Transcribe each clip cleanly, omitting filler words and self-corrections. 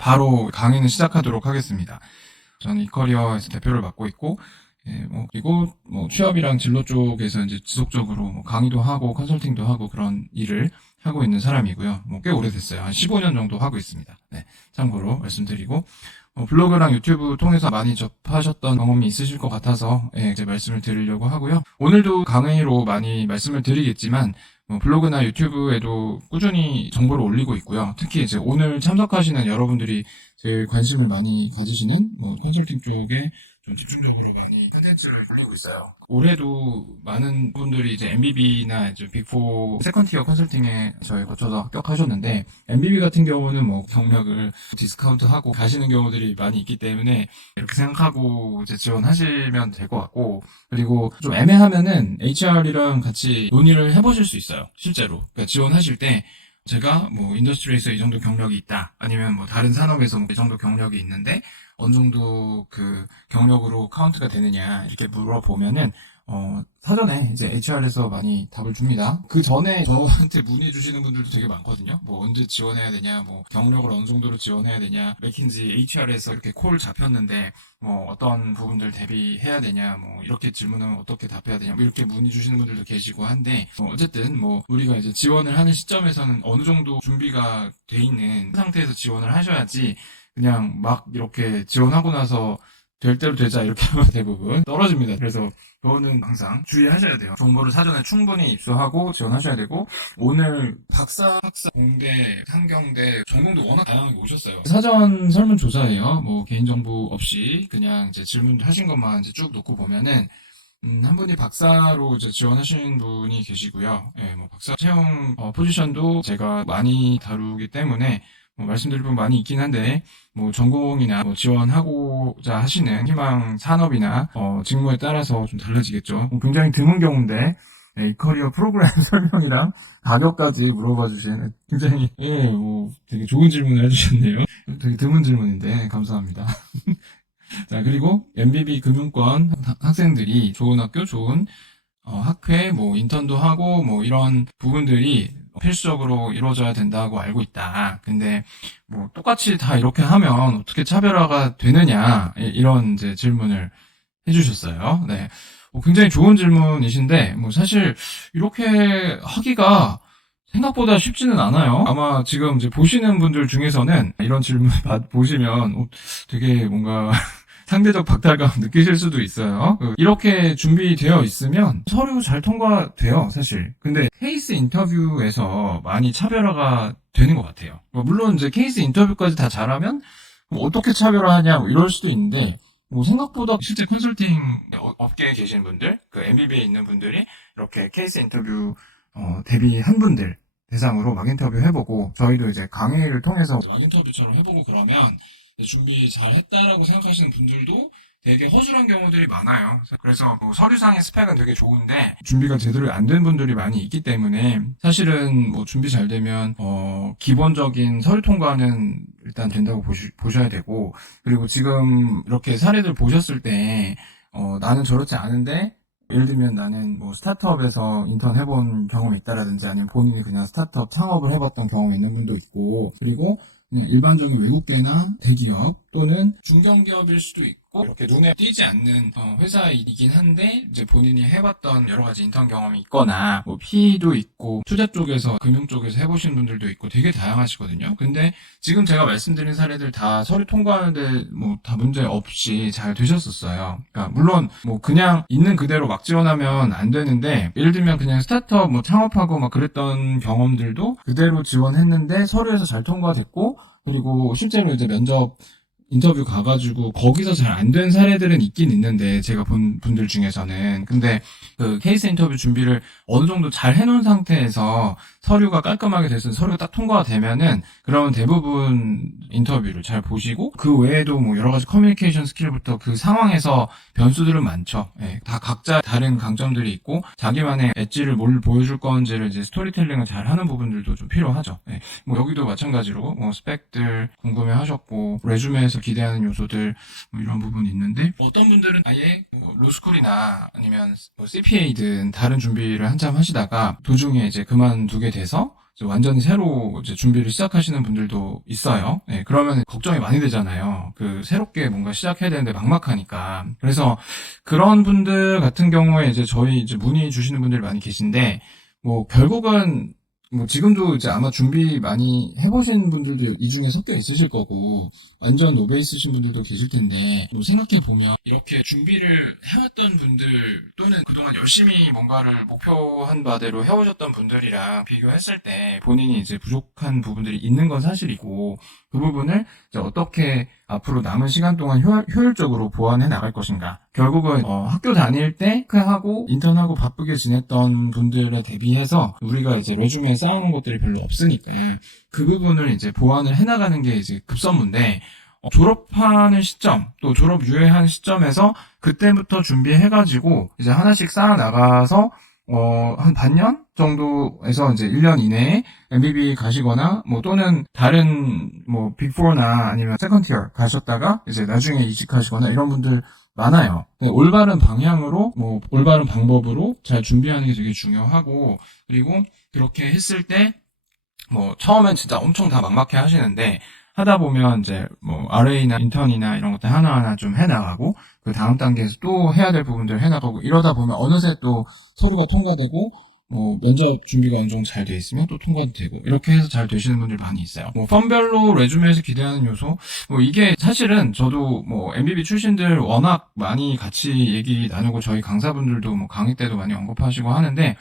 바로 강의는 시작하도록 하겠습니다. 저는 이커리어에서 대표를 맡고 있고, 그리고 취업이랑 진로 쪽에서 이제 지속적으로 강의도 하고 컨설팅도 하고 그런 일을 하고 있는 사람이고요. 꽤 오래됐어요. 한 15년 정도 하고 있습니다. 네, 참고로 말씀드리고, 블로그랑 유튜브 통해서 많이 접하셨던 경험이 있으실 것 같아서 이제 말씀을 드리려고 하고요. 오늘도 강의로 많이 말씀을 드리겠지만 블로그나 유튜브에도 꾸준히 정보를 올리고 있고요. 특히 이제 오늘 참석하시는 여러분들이 제일 관심을 많이 가지시는 컨설팅 쪽에 좀 집중적으로 많이 컨텐츠를 올리고 있어요. 올해도 많은 분들이 이제 MBB나 이제 빅4 세컨티어 컨설팅에 저희 거쳐서 합격하셨는데, MBB 같은 경우는 경력을 디스카운트하고 가시는 경우들이 많이 있기 때문에 이렇게 생각하고 이제 지원하시면 될 것 같고, 그리고 좀 애매하면은 HR이랑 같이 논의를 해보실 수 있어요. 실제로. 그러니까 지원하실 때 제가 인더스트리에서 이 정도 경력이 있다, 아니면 다른 산업에서 이 정도 경력이 있는데 어느 정도 그 경력으로 카운트가 되느냐 이렇게 물어보면은 사전에 이제 HR에서 많이 답을 줍니다. 그 전에 저한테 문의 주시는 분들도 되게 많거든요. 언제 지원해야 되냐, 경력을 어느 정도로 지원해야 되냐, 맥킨지 HR에서 이렇게 콜 잡혔는데 어떤 부분들 대비해야 되냐, 이렇게 질문하면 어떻게 답해야 되냐, 이렇게 문의 주시는 분들도 계시고 한데, 어쨌든 우리가 이제 지원을 하는 시점에서는 어느 정도 준비가 돼 있는 상태에서 지원을 하셔야지, 그냥 막 이렇게 지원하고 나서 될 대로 되자 이렇게 하면 대부분 떨어집니다. 그래서 그거는 항상 주의하셔야 돼요. 정보를 사전에 충분히 입수하고 지원하셔야 되고, 오늘 박사, 공대, 상경대 전공도 워낙 다양하게 오셨어요. 사전 설문조사예요. 개인정보 없이 그냥 이제 질문 하신 것만 이제 쭉 놓고 보면은 한 분이 박사로 이제 지원하신 분이 계시고요. 박사 채용 포지션도 제가 많이 다루기 때문에 말씀드릴 분 많이 있긴 한데, 전공이나 지원하고자 하시는 희망 산업이나 직무에 따라서 좀 달라지겠죠. 굉장히 드문 경우인데, 이 커리어 프로그램 설명이랑 가격까지 물어봐 주신 굉장히 되게 좋은 질문을 해주셨네요. 되게 드문 질문인데 감사합니다. 자, 그리고 MBB 금융권 학생들이 좋은 학교, 좋은 학회, 인턴도 하고 이런 부분들이 필수적으로 이루어져야 된다고 알고 있다. 근데 똑같이 다 이렇게 하면 어떻게 차별화가 되느냐, 이런 이제 질문을 해주셨어요. 네, 굉장히 좋은 질문이신데 사실 이렇게 하기가 생각보다 쉽지는 않아요. 아마 지금 이제 보시는 분들 중에서는 이런 질문 보시면 되게 뭔가 상대적 박탈감 느끼실 수도 있어요. 이렇게 준비되어 있으면 서류 잘 통과돼요, 사실. 근데 케이스 인터뷰에서 많이 차별화가 되는 것 같아요. 물론 이제 케이스 인터뷰까지 다 잘하면 어떻게 차별화하냐 이럴 수도 있는데, 생각보다 실제 컨설팅 업계에 계신 분들, 그 MBB에 있는 분들이 이렇게 케이스 인터뷰 대비한 분들 대상으로 막 인터뷰 해보고, 저희도 이제 강의를 통해서 막 인터뷰처럼 해보고 그러면 준비 잘 했다라고 생각하시는 분들도 되게 허술한 경우들이 많아요. 그래서 서류상의 스펙은 되게 좋은데 준비가 제대로 안 된 분들이 많이 있기 때문에, 사실은 준비 잘 되면 기본적인 서류 통과는 일단 된다고 보셔야 되고, 그리고 지금 이렇게 사례들 보셨을 때 나는 저렇지 않은데, 예를 들면 나는 스타트업에서 인턴 해본 경험이 있다라든지, 아니면 본인이 그냥 스타트업 창업을 해봤던 경험이 있는 분도 있고, 그리고 그냥 일반적인 외국계나 대기업 또는 중견기업일 수도 있고, 이렇게 눈에 띄지 않는 회사이긴 한데 이제 본인이 해봤던 여러 가지 인턴 경험이 있거나 PE도 있고 투자 쪽에서 금융 쪽에서 해보신 분들도 있고 되게 다양하시거든요. 근데 지금 제가 말씀드린 사례들 다 서류 통과하는데 다 문제 없이 잘 되셨었어요. 그러니까 물론 그냥 있는 그대로 막 지원하면 안 되는데, 예를 들면 그냥 스타트업 창업하고 막 그랬던 경험들도 그대로 지원했는데 서류에서 잘 통과됐고, 그리고 실제로 이제 면접 인터뷰 가가지고 거기서 잘 안 된 사례들은 있긴 있는데, 제가 본 분들 중에서는. 근데 그 케이스 인터뷰 준비를 어느 정도 잘 해놓은 상태에서 서류가 깔끔하게 돼서 서류가 딱 통과가 되면은, 그러면 대부분 인터뷰를 잘 보시고, 그 외에도 여러 가지 커뮤니케이션 스킬부터 그 상황에서 변수들은 많죠. 다 각자 다른 강점들이 있고, 자기만의 엣지를 뭘 보여줄 건지를 이제 스토리텔링을 잘 하는 부분들도 좀 필요하죠. 여기도 마찬가지로 스펙들 궁금해 하셨고, 레주메에서 기대하는 요소들 이런 부분이 있는데, 어떤 분들은 아예 로스쿨이나 아니면 CPA든 다른 준비를 한참 하시다가 도중에 이제 그만두게 돼서 완전히 새로 이제 준비를 시작하시는 분들도 있어요. 네, 그러면 걱정이 많이 되잖아요. 그 새롭게 뭔가 시작해야 되는데 막막하니까. 그래서 그런 분들 같은 경우에 이제 저희 이제 문의 주시는 분들이 많이 계신데, 뭐 결국은 뭐 지금도 이제 아마 준비 많이 해보신 분들도 이 중에 섞여 있으실 거고 완전 노베이스신 분들도 계실 텐데 뭐 생각해 보면 이렇게 준비를 해왔던 분들 또는 그동안 열심히 뭔가를 목표한 바대로 해오셨던 분들이랑 비교했을 때 본인이 이제 부족한 부분들이 있는 건 사실이고 그 부분을 이제 어떻게 앞으로 남은 시간 동안 효율적으로 보완해 나갈 것인가. 결국은 학교 다닐 때 하고 인턴하고 바쁘게 지냈던 분들에 대비해서 우리가 이제 레주메에 쌓아놓은 것들이 별로 없으니까 그 부분을 이제 보완을 해나가는 게 이제 급선무인데 졸업하는 시점 또 졸업 유예한 시점에서 그때부터 준비해가지고 이제 하나씩 쌓아 나가서 한 반년 정도에서 이제 1년 이내에 MBB 가시거나, 뭐, 또는 다른, 뭐, 빅4나 아니면 세컨티어 가셨다가, 이제 나중에 이직하시거나 이런 분들 많아요. 올바른 방향으로, 뭐, 올바른 방법으로 잘 준비하는 게 되게 중요하고, 그리고 그렇게 했을 때, 뭐, 처음엔 진짜 엄청 다 막막해 하시는데, 하다 보면 이제 뭐 RA나 인턴이나 이런 것들 하나하나 좀 해나가고 그 다음 단계에서 또 해야 될 부분들 해나가고 이러다 보면 어느새 또 서류가 통과되고 뭐 면접 준비가 어느 정도 잘 돼 있으면 또 통과도 되고 이렇게 해서 잘 되시는 분들이 많이 있어요. 뭐 펌별로 레주메에서 기대하는 요소 뭐 이게 사실은 저도 뭐 MBB 출신들 워낙 많이 같이 얘기 나누고 저희 강사분들도 뭐 강의 때도 많이 언급하시고 하는데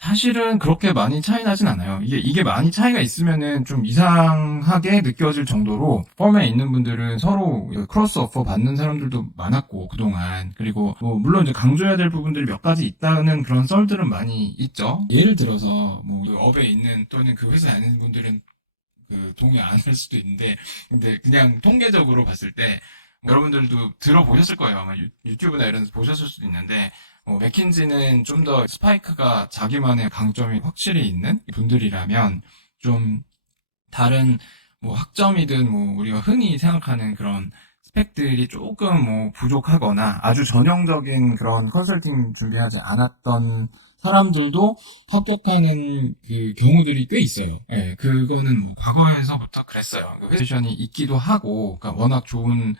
사실은 그렇게 많이 차이 나진 않아요. 이게 많이 차이가 있으면은 좀 이상하게 느껴질 정도로 펌에 있는 분들은 서로 크로스 오퍼 받는 사람들도 많았고, 그동안. 그리고 뭐 물론 이제 강조해야 될 부분들이 몇 가지 있다는 그런 썰들은 많이 있죠. 예를 들어서 뭐 그 업에 있는 또는 그 회사에 있는 분들은 그 동의 안 할 수도 있는데, 근데 그냥 통계적으로 봤을 때 여러분들도 들어보셨을 거예요. 아마 유튜브나 이런 데서 보셨을 수도 있는데, 맥킨지는 좀 더 스파이크가 자기만의 강점이 확실히 있는 분들이라면, 좀 다른 뭐 학점이든 뭐 우리가 흔히 생각하는 그런 스펙들이 조금 뭐 부족하거나 아주 전형적인 그런 컨설팅 준비하지 않았던 사람들도 합격하는 그 경우들이 꽤 있어요. 예, 그거는 뭐 과거에서부터 그랬어요. 그 회션이 있기도 하고, 그러니까 워낙 좋은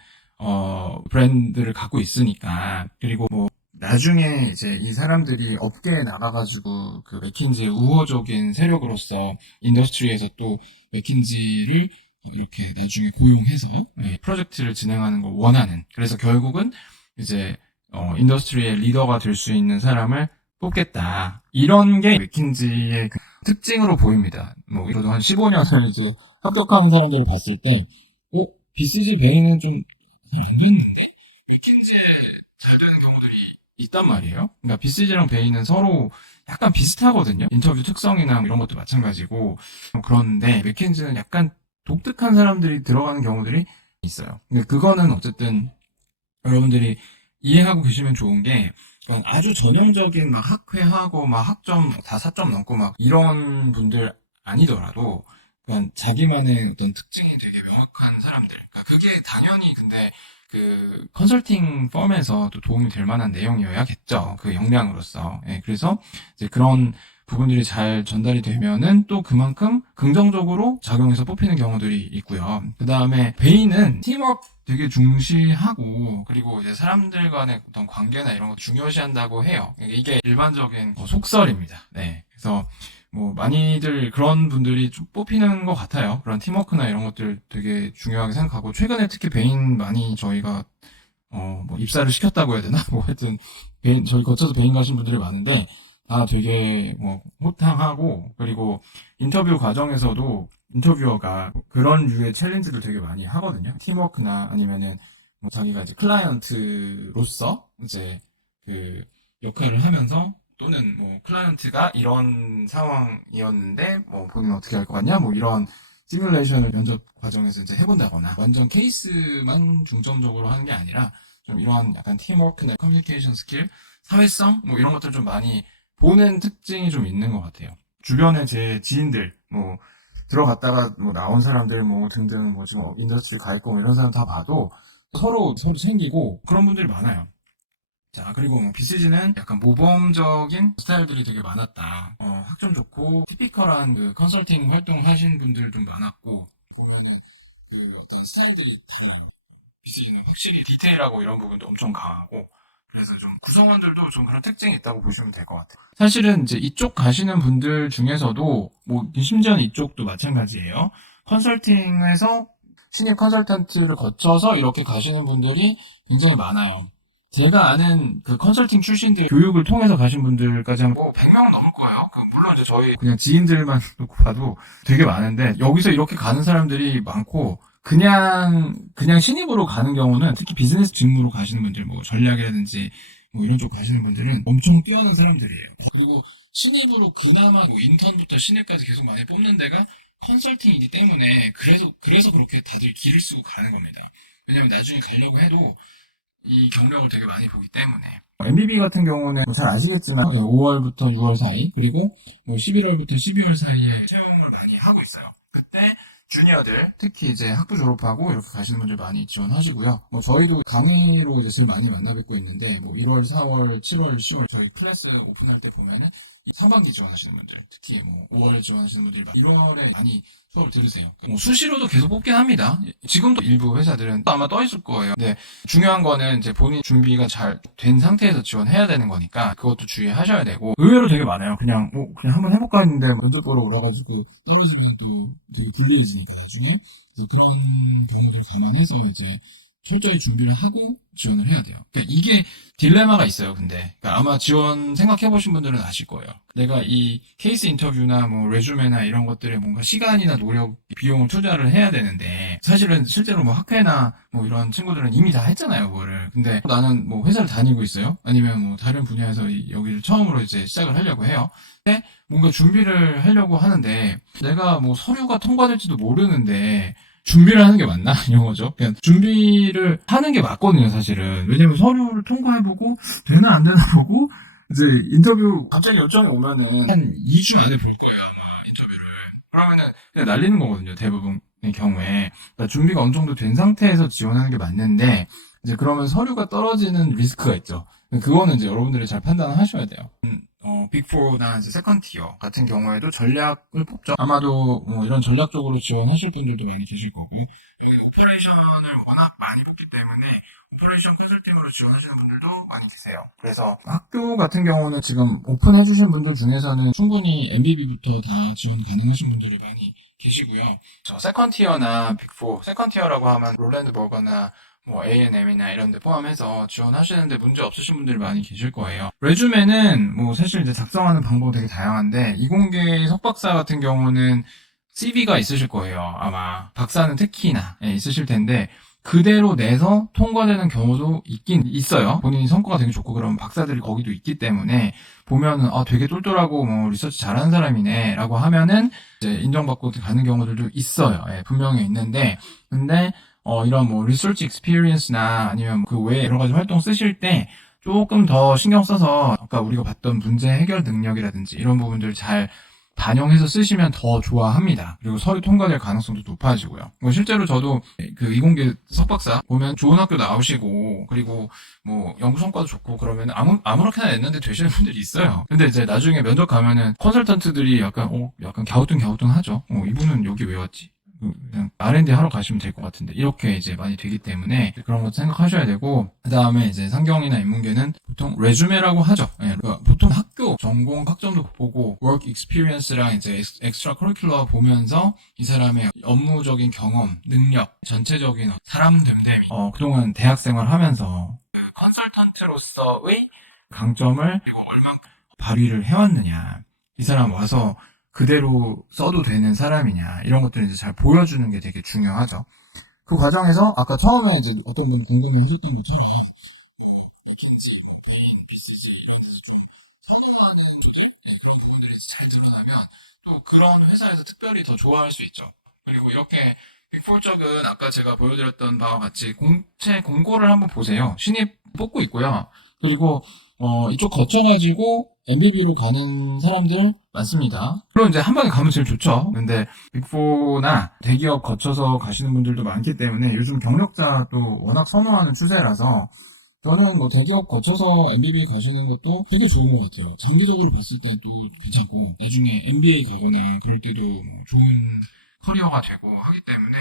브랜드를 갖고 있으니까. 그리고 뭐 나중에 이제 이 사람들이 업계에 나가가지고 그 맥킨지의 우호적인 세력으로서 인더스트리에서 또 맥킨지를 이렇게 나중에 고용해서 프로젝트를 진행하는 걸 원하는. 그래서 결국은 이제 인더스트리의 리더가 될 수 있는 사람을 뽑겠다. 이런 게 맥킨지의 그 특징으로 보입니다. 뭐 이러도 한 15년을 이제 합격하는 사람들을 봤을 때, BCG 베이는 좀 안 됐는데 맥킨지에 잘 되는 경우들이 있단 말이에요. 그러니까 BCG랑 베이는 서로 약간 비슷하거든요. 인터뷰 특성이나 이런 것도 마찬가지고. 그런데 맥킨지는 약간 독특한 사람들이 들어가는 경우들이 있어요. 근데 그거는 어쨌든 여러분들이 이해하고 계시면 좋은 게 아주 전형적인 막 학회하고 막 학점 다 4점 넘고 막 이런 분들 아니더라도 그냥 자기만의 어떤 특징이 되게 명확한 사람들. 그러니까 그게 당연히 근데 그 컨설팅 펌에서 또 도움이 될 만한 내용이어야겠죠. 그 역량으로서. 예, 그래서 이제 그런 부분들이 잘 전달이 되면은 또 그만큼 긍정적으로 작용해서 뽑히는 경우들이 있고요. 그 다음에 베이는 팀워크 되게 중시하고 그리고 이제 사람들 간의 어떤 관계나 이런 거 중요시한다고 해요. 이게 일반적인 속설입니다. 네. 그래서 뭐 많이들 그런 분들이 좀 뽑히는 것 같아요. 그런 팀워크나 이런 것들 되게 중요하게 생각하고 최근에 특히 베인 많이 저희가 뭐 입사를 시켰다고 해야 되나? 뭐 하여튼 베인 저희 거쳐서 베인 가신 분들이 많은데 다 되게 뭐 호탕하고 그리고 인터뷰 과정에서도 인터뷰어가 그런 류의 챌린지를 되게 많이 하거든요. 팀워크나 아니면은 뭐 자기가 이제 클라이언트로서 이제 그 역할을 하면서 또는 뭐 클라이언트가 이런 상황이었는데 뭐 본인은 어떻게 할 것 같냐 뭐 이런 시뮬레이션을 면접 과정에서 이제 해본다거나 완전 케이스만 중점적으로 하는 게 아니라 좀 이러한 약간 팀워크나 커뮤니케이션 스킬, 사회성 뭐 이런 것들 좀 많이 보는 특징이 좀 있는 것 같아요. 주변에 제 지인들 뭐 들어갔다가 뭐 나온 사람들 뭐 등등 뭐 지금 인더스트리 가 있고 뭐 이런 사람 다 봐도 서로 챙기고 그런 분들이 많아요. 자, 그리고 뭐 BCG는 약간 모범적인 스타일들이 되게 많았다. 학점 좋고 티피컬한 그 컨설팅 활동 하시는 분들 좀 많았고, 보면은 그 어떤 스타일들이 달라요. BC는 확실히 디테일하고 이런 부분도 엄청 강하고, 그래서 좀 구성원들도 좀 그런 특징이 있다고 보시면 될 것 같아요. 사실은 이제 이쪽 가시는 분들 중에서도 뭐 심지어는 이쪽도 마찬가지예요. 컨설팅에서 신입 컨설턴트를 거쳐서 이렇게 가시는 분들이 굉장히 많아요. 제가 아는 그 컨설팅 출신들 교육을 통해서 가신 분들까지 하면 뭐 100명 넘을 거예요. 물론 이제 저희 그냥 지인들만 놓고 봐도 되게 많은데, 여기서 이렇게 가는 사람들이 많고, 그냥 신입으로 가는 경우는 특히 비즈니스 직무로 가시는 분들, 뭐 전략이라든지 뭐 이런 쪽 가시는 분들은 엄청 뛰어난 사람들이에요. 그리고 신입으로 그나마 뭐 인턴부터 신입까지 계속 많이 뽑는 데가 컨설팅이기 때문에 그래서 그렇게 다들 길을 쓰고 가는 겁니다. 왜냐면 나중에 가려고 해도 이 경력을 되게 많이 보기 때문에. MBB 같은 경우는 잘 아시겠지만 5월부터 6월 사이, 그리고 뭐 11월부터 12월 사이에 채용을 많이 하고 있어요. 그때 주니어들, 특히 이제 학부 졸업하고 이렇게 가시는 분들 많이 지원하시고요. 뭐 저희도 강의로 이제 제일 많이 만나 뵙고 있는데, 뭐 1월, 4월, 7월, 10월 저희 클래스 오픈할 때 보면은 상반기 지원하시는 분들, 특히 뭐 5월 지원하시는 분들이 1월에 많이 수업을 들으세요. 뭐 수시로도 계속 뽑긴 합니다. 지금도 일부 회사들은 아마 떠 있을 거예요. 근데 중요한 거는 이제 본인 준비가 잘 된 상태에서 지원해야 되는 거니까 그것도 주의하셔야 되고, 의외로 되게 많아요. 그냥 한번 해볼까 했는데 면접 보러 올라가지고 떨어지면 되게 딜레이지니까 나중에 그런 경우를 감안해서 이제 철저히 준비를 하고 지원을 해야 돼요. 그러니까 이게 딜레마가 있어요. 근데 그러니까 아마 지원 생각해보신 분들은 아실 거예요. 내가 이 케이스 인터뷰나 뭐 레주메나 이런 것들에 뭔가 시간이나 노력, 비용을 투자를 해야 되는데, 사실은 실제로 뭐 학회나 뭐 이런 친구들은 이미 다 했잖아요, 그거를. 근데 나는 뭐 회사를 다니고 있어요. 아니면 뭐 다른 분야에서 여기를 처음으로 이제 시작을 하려고 해요. 근데 뭔가 준비를 하려고 하는데 내가 뭐 서류가 통과될지도 모르는데 준비를 하는 게 맞나? 이런 거죠. 그냥 준비를 하는 게 맞거든요, 사실은. 왜냐면 서류를 통과해보고, 되나 안 되나 보고, 이제 인터뷰 갑자기 요청이 오면은 한 2주 안에 볼 거예요, 아마, 인터뷰를. 그러면은 그냥 날리는 거거든요, 대부분의 경우에. 그러니까 준비가 어느 정도 된 상태에서 지원하는 게 맞는데, 이제 그러면 서류가 떨어지는 리스크가 있죠. 그거는 이제 여러분들이 잘 판단을 하셔야 돼요. 빅4나 이제 세컨티어 같은 경우에도 전략을 뽑죠. 아마도 뭐 이런 전략 쪽으로 지원하실 분들도 많이 계실 거고요. 여기 오퍼레이션을 워낙 많이 뽑기 때문에 오퍼레이션 컨설팅으로 지원하시는 분들도 많이 계세요. 그래서 학교 같은 경우는 지금 오픈해주신 분들 중에서는 충분히 MBB부터 다 지원 가능하신 분들이 많이 계시고요. 저 세컨티어나 빅4, 세컨티어라고 하면 롤랜드 버거나 뭐 A&M이나 이런 데 포함해서 지원하시는데 문제 없으신 분들이 많이 계실 거예요. 레주메는 뭐 사실 이제 작성하는 방법이 되게 다양한데, 이공계 석박사 같은 경우는 CV가 있으실 거예요. 아마 박사는 특히나 있으실 텐데 그대로 내서 통과되는 경우도 있긴 있어요. 본인이 성과가 되게 좋고 그러면 박사들이 거기도 있기 때문에 보면은 되게 똘똘하고 뭐 리서치 잘하는 사람이네 라고 하면은 이제 인정받고 가는 경우들도 있어요. 분명히 있는데, 근데 이런 뭐 리서치 익스피리언스나 아니면 그 외에 여러 가지 활동 쓰실 때 조금 더 신경 써서 아까 우리가 봤던 문제 해결 능력이라든지 이런 부분들 잘 반영해서 쓰시면 더 좋아합니다. 그리고 서류 통과될 가능성도 높아지고요. 뭐 실제로 저도 그 이공계 석박사 보면 좋은 학교 나오시고 그리고 뭐 연구 성과도 좋고 그러면 아무렇게나 냈는데 되시는 분들이 있어요. 근데 이제 나중에 면접 가면은 컨설턴트들이 약간 갸우뚱 하죠. 이분은 여기 왜 왔지? 그냥 R&D 하러 가시면 될 것 같은데, 이렇게 이제 많이 되기 때문에 그런 것도 생각하셔야 되고, 그 다음에 이제 상경이나 인문계는 보통 레주메라고 하죠. 그러니까 보통 학교 전공 학점도 보고 work experience랑 이제 extra curricular 보면서 이 사람의 업무적인 경험, 능력, 전체적인 사람 됨됨이, 그동안 대학 생활하면서 컨설턴트로서의 강점을 그리고 얼만큼 발휘를 해왔느냐, 이 사람 와서 그대로 써도 되는 사람이냐, 이런 것들을 이제 잘 보여주는 게 되게 중요하죠. 그 과정에서 아까 처음에 이제 어떤 분 궁금해 하셨던 것처럼 킨지, 개인, BCG 이런 데서 좀 설명하는 주제, 그런 부분들이 잘 드러나면 또 그런 회사에서 특별히 더 좋아할 수 있죠. 그리고 이렇게 빅4 쪽은 아까 제가 보여드렸던 바와 같이 공채 공고를 한번 보세요. 신입 뽑고 있고요. 그리고 이쪽 거쳐가지고 MBB로 가는 사람들 많습니다. 물론 이제 한 방에 가면 제일 좋죠. 근데 빅4나 대기업 거쳐서 가시는 분들도 많기 때문에 요즘 경력자도 워낙 선호하는 추세라서 저는 뭐 대기업 거쳐서 MBB 가시는 것도 되게 좋은 것 같아요. 장기적으로 봤을 때 또 괜찮고, 나중에 MBA 가거나 그럴 때도 뭐 좋은 커리어가 되고 하기 때문에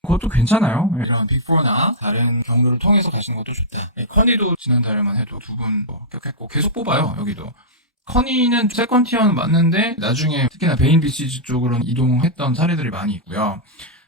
그것도 괜찮아요. 이런 빅4나 다른 경로를 통해서 가시는 것도 좋다. 커니도 지난달에만 해도 2분 합격했고 계속 뽑아요. 여기도. 커니는 세컨 티어는 맞는데 나중에 특히나 베인 BCG 쪽으로 이동했던 사례들이 많이 있고요.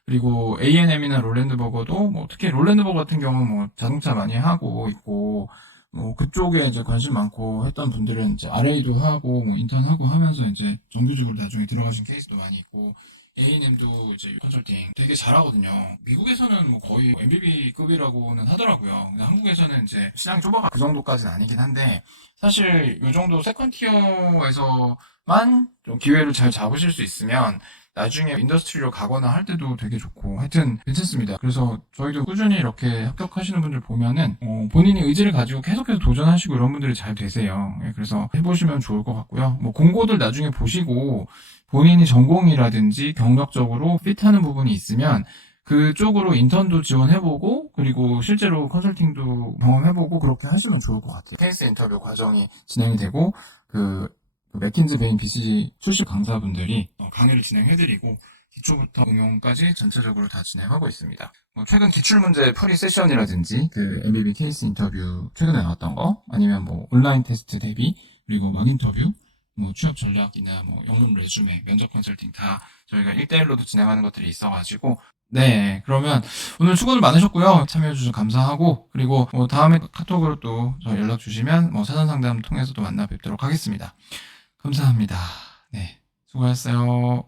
그리고 A&M이나 롤랜드버거도 뭐 특히 롤랜드버거 같은 경우는 뭐 자동차 많이 하고 있고 뭐 그쪽에 이제 관심 많고 했던 분들은 이제 RA도 하고 뭐 인턴하고 하면서 이제 정규직으로 나중에 들어가신 케이스도 많이 있고 A&M도 이제 컨설팅 되게 잘하거든요. 미국에서는 뭐 거의 MBB급이라고는 하더라고요. 근데 한국에서는 이제 시장이 좁아가 그 정도까지는 아니긴 한데 사실 이 정도 세컨 티어에서만 좀 기회를 잘 잡으실 수 있으면 나중에 인더스트리로 가거나 할 때도 되게 좋고 하여튼 괜찮습니다. 그래서 저희도 꾸준히 이렇게 합격하시는 분들 보면은 본인이 의지를 가지고 계속해서 도전하시고 이런 분들이 잘 되세요. 그래서 해보시면 좋을 것 같고요. 뭐 공고들 나중에 보시고 본인이 전공이라든지 경력적으로 핏하는 부분이 있으면 그쪽으로 인턴도 지원해보고 그리고 실제로 컨설팅도 경험해보고 그렇게 하시면 좋을 것 같아요. 케이스 인터뷰 과정이 진행이 되고 그 맥킨즈 베인 BCG 출신 강사분들이 강의를 진행해드리고 기초부터 응용까지 전체적으로 다 진행하고 있습니다. 최근 기출문제 프리 세션이라든지 그 MBB 케이스 인터뷰 최근에 나왔던 거 아니면 뭐 온라인 테스트 대비 그리고 막 인터뷰 뭐 취업 전략이나 뭐 영문 레주메 면접 컨설팅 다 저희가 1대1로도 진행하는 것들이 있어가지고 네 그러면 오늘 수고들 많으셨고요. 참여해주셔서 감사하고 그리고 뭐 다음에 카톡으로 또 저 연락 주시면 뭐 사전 상담 통해서도 만나 뵙도록 하겠습니다. 감사합니다. 네, 수고하셨어요.